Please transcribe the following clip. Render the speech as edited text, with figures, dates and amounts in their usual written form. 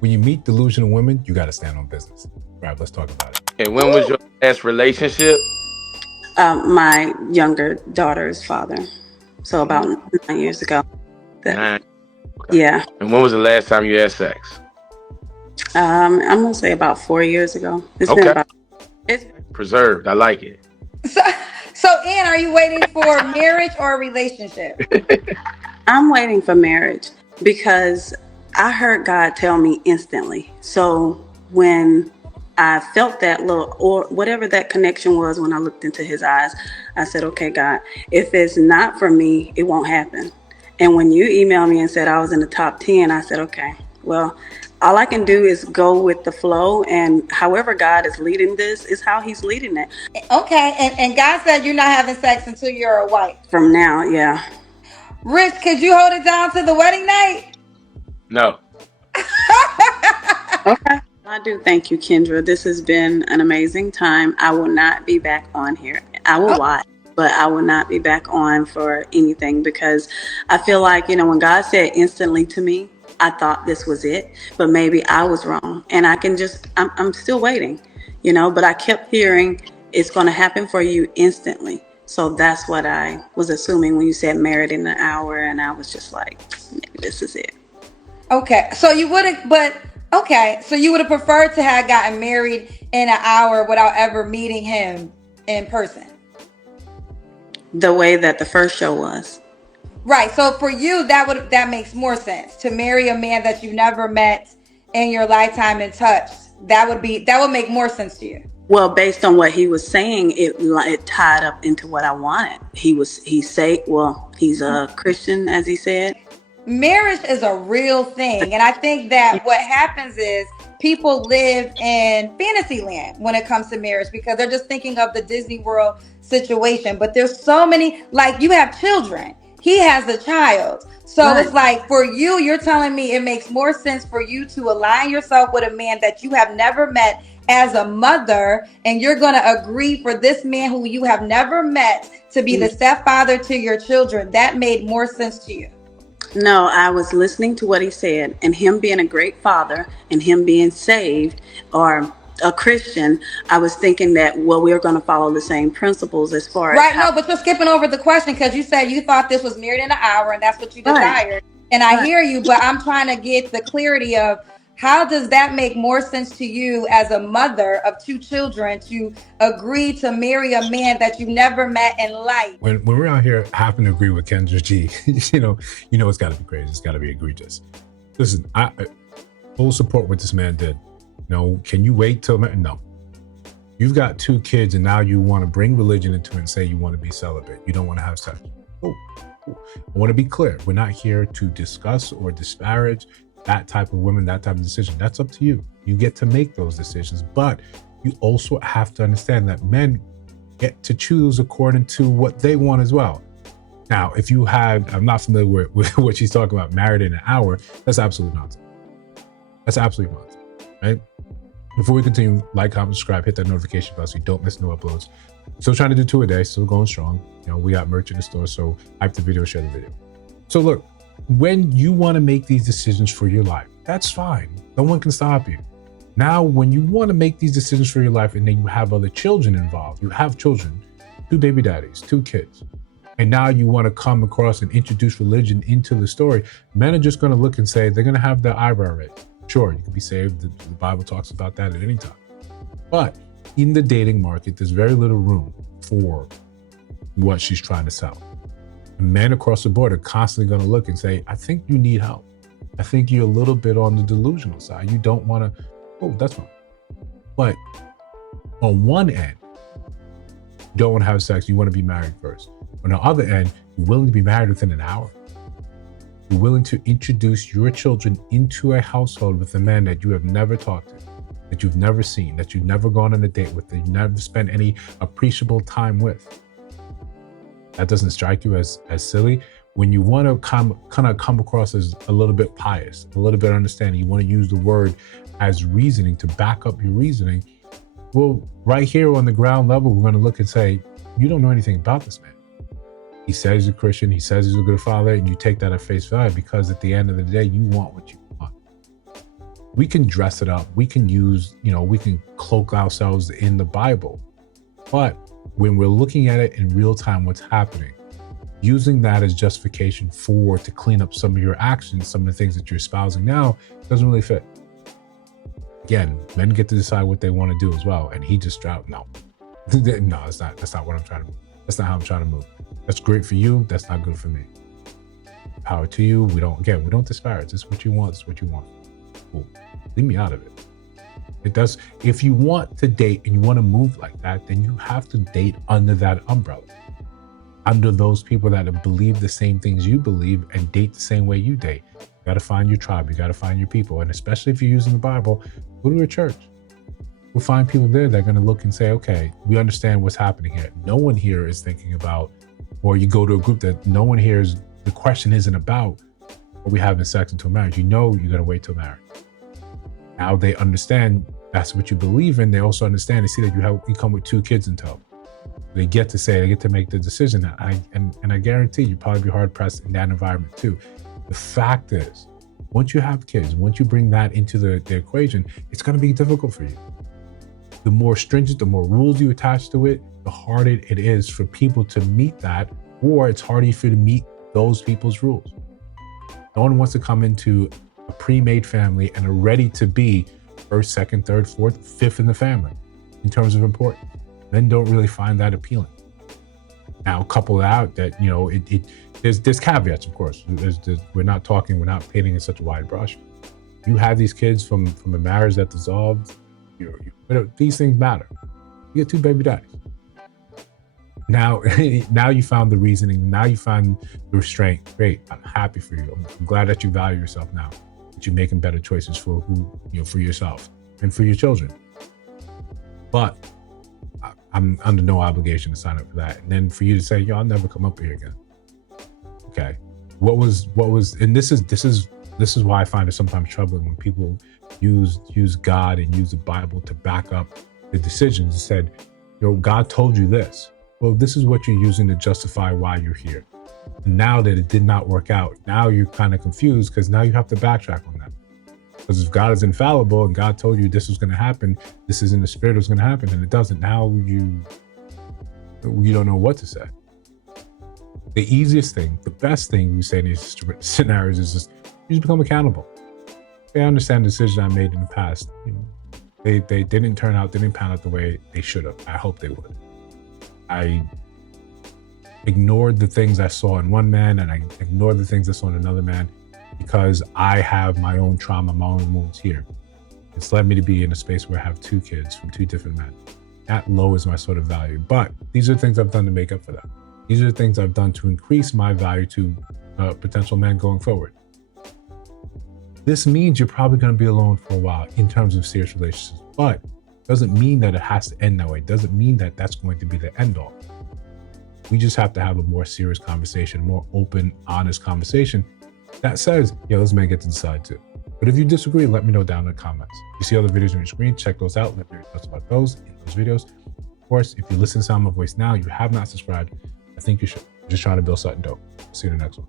when you meet delusional women, you got to stand on business. All right, let's talk about it. And when was your last relationship? My younger daughter's father. So about 9 years ago. That, 9. Okay. yeah. And when was the last time you had sex? I'm gonna say about 4 years ago. It's been Okay. about. It's. Preserved. I like it. So, so Ann, are you waiting for marriage or a relationship? I'm waiting for marriage because I heard God tell me instantly. So when I felt that little, or whatever that connection was, when I looked into His eyes, I said, "Okay, God, if it's not for me, it won't happen." And when you emailed me and said I was in the top 10, I said, "Okay, well." All I can do is go with the flow, and however God is leading this is how He's leading it. Okay, and God said you're not having sex until you're a wife. From now, yeah. Rich, could you hold it down to the wedding night? No. Okay. I do thank you, Kendra. This has been an amazing time. I will not be back on here. I will Oh, watch, but I will not be back on for anything because I feel like, when God said instantly to me, I thought this was it, but maybe I was wrong. And I'm still waiting, but I kept hearing it's going to happen for you instantly. So that's what I was assuming when you said married in an hour. And I was just like, maybe this is it. okay. So you would have, but okay. So you would have preferred to have gotten married in an hour without ever meeting him in person. The way that the first show was. Right. So for you, that makes more sense to marry a man that you never met in your lifetime and touched. That would make more sense to you. Well, based on what he was saying, it tied up into what I wanted. He's a Christian, as he said. Marriage is a real thing, and I think that what happens is people live in fantasy land when it comes to marriage because they're just thinking of the Disney World situation. But there's so many, like you have children. He has a child. So Right. it's like for you, you're telling me it makes more sense for you to align yourself with a man that you have never met as a mother, and you're going to agree for this man who you have never met to be the stepfather to your children. That made more sense to you. No, I was listening to what he said, and him being a great father and him being saved or a Christian, I was thinking that, well, we're going to follow the same principles as far as Right, how. no, but you're skipping over the question because you said you thought this was married in an hour and that's what you Right, desired. And I right. hear you, but I'm trying to get the clarity of how does that make more sense to you as a mother of two children to agree to marry a man that you never met in life? When we're out here happen to agree with Kendra G, it's got to be crazy. It's got to be egregious. Listen, I full support what this man did. Can you wait till no? You've got 2 kids and now you want to bring religion into it and say you want to be celibate. You don't want to have sex. Oh, I want to be clear. We're not here to discuss or disparage that type of women, that type of decision. That's up to you. You get to make those decisions, but you also have to understand that men get to choose according to what they want as well. Now, if you had, I'm not familiar with what she's talking about, married in an hour, that's absolute nonsense. That's absolute nonsense, right? Before we continue, like, comment, subscribe, hit that notification bell so you don't miss new uploads. Still trying to do 2 a day, still going strong. We got merch in the store, so hype the video, share the video. So look, when you want to make these decisions for your life, that's fine. No one can stop you. Now, when you want to make these decisions for your life and then you have other children involved, you have children, 2 baby daddies, 2 kids, and now you want to come across and introduce religion into the story, men are just going to look and say, they're going to have their eyebrow raised. Sure, you can be saved. The Bible talks about that at any time. But in the dating market, there's very little room for what she's trying to sell. Men across the board are constantly going to look and say, I think you need help. I think you're a little bit on the delusional side. You don't want to, that's fine. But on one end, you don't want to have sex. You want to be married first. On the other end, you're willing to be married within an hour. You're willing to introduce your children into a household with a man that you have never talked to, that you've never seen, that you've never gone on a date with, that you've never spent any appreciable time with. That doesn't strike you as silly? When you want to kind of come across as a little bit pious, a little bit understanding, you want to use the word as reasoning to back up your reasoning. Well, right here on the ground level, we're going to look and say, you don't know anything about this man. He says he's a Christian, he says he's a good father, and you take that at face value because at the end of the day, you want what you want. we can dress it up. We can use, we can cloak ourselves in the Bible. But when we're looking at it in real time, what's happening, using that as justification to clean up some of your actions, some of the things that you're espousing now, doesn't really fit. Again, men get to decide what they want to do as well. And he just dropped, no, that's not what I'm trying to move. That's not how I'm trying to move. That's great for you. That's not good for me. Power to you. We don't disparage. It's what you want. It's what you want. Cool. Leave me out of it. It does. If you want to date and you want to move like that, then you have to date under that umbrella, under those people that believe the same things you believe and date the same way you date. You got to find your tribe. You got to find your people. And especially if you're using the Bible, go to a church. We'll find people there that are going to look and say, okay, we understand what's happening here. No one here is thinking about, or you go to a group that no one here is, the question isn't about, are we having sex until marriage? You got to wait till marriage. Now they understand that's what you believe in. They also understand, they see that you come with 2 kids in tow. They get to make the decision. And I guarantee you probably be hard pressed in that environment too. The fact is, once you have kids, once you bring that into the equation, it's going to be difficult for you. The more stringent, the more rules you attach to it, the harder it is for people to meet that, or it's harder for you to meet those people's rules. No one wants to come into a pre-made family and are ready to be first, second, third, fourth, fifth in the family in terms of importance. Men don't really find that appealing. Now, couple out that, there's caveats, of course. We're not painting in such a wide brush. You have these kids from a marriage that dissolved. These things matter. You get 2 baby daddies. Now you found the reasoning. Now you find the restraint. Great. I'm happy for you. I'm glad that you value yourself now, that you're making better choices for for yourself and for your children. But I'm under no obligation to sign up for that. And then for you to say, I'll never come up here again. Okay. What was, and this is why I find it sometimes troubling when people use God and use the Bible to back up the decisions. It said, God told you this. Well, this is what you're using to justify why you're here. And now that it did not work out, now you're kind of confused because now you have to backtrack on that. Because if God is infallible and God told you this was going to happen, this is in the spirit was going to happen, and it doesn't, now you don't know what to say. The easiest thing, the best thing you say in these scenarios is just, you just become accountable. I understand the decisions I made in the past. They didn't pan out the way they should have. I hope they would. I ignored the things I saw in one man and I ignored the things I saw in another man because I have my own trauma, my own wounds here. It's led me to be in a space where I have 2 kids from 2 different men. That lowers my sort of value. But these are things I've done to make up for that. These are the things I've done to increase my value to potential men going forward. This means you're probably going to be alone for a while in terms of serious relationships, but doesn't mean that it has to end that way. Doesn't mean that that's going to be the end all. We just have to have a more serious conversation, more open, honest conversation that says, this man gets to decide too. But if you disagree, let me know down in the comments. If you see other videos on your screen, check those out. Let me know your thoughts about those in those videos. Of course, if you listen to my voice now, you have not subscribed, I think you should. I'm just trying to build something dope. See you in the next one.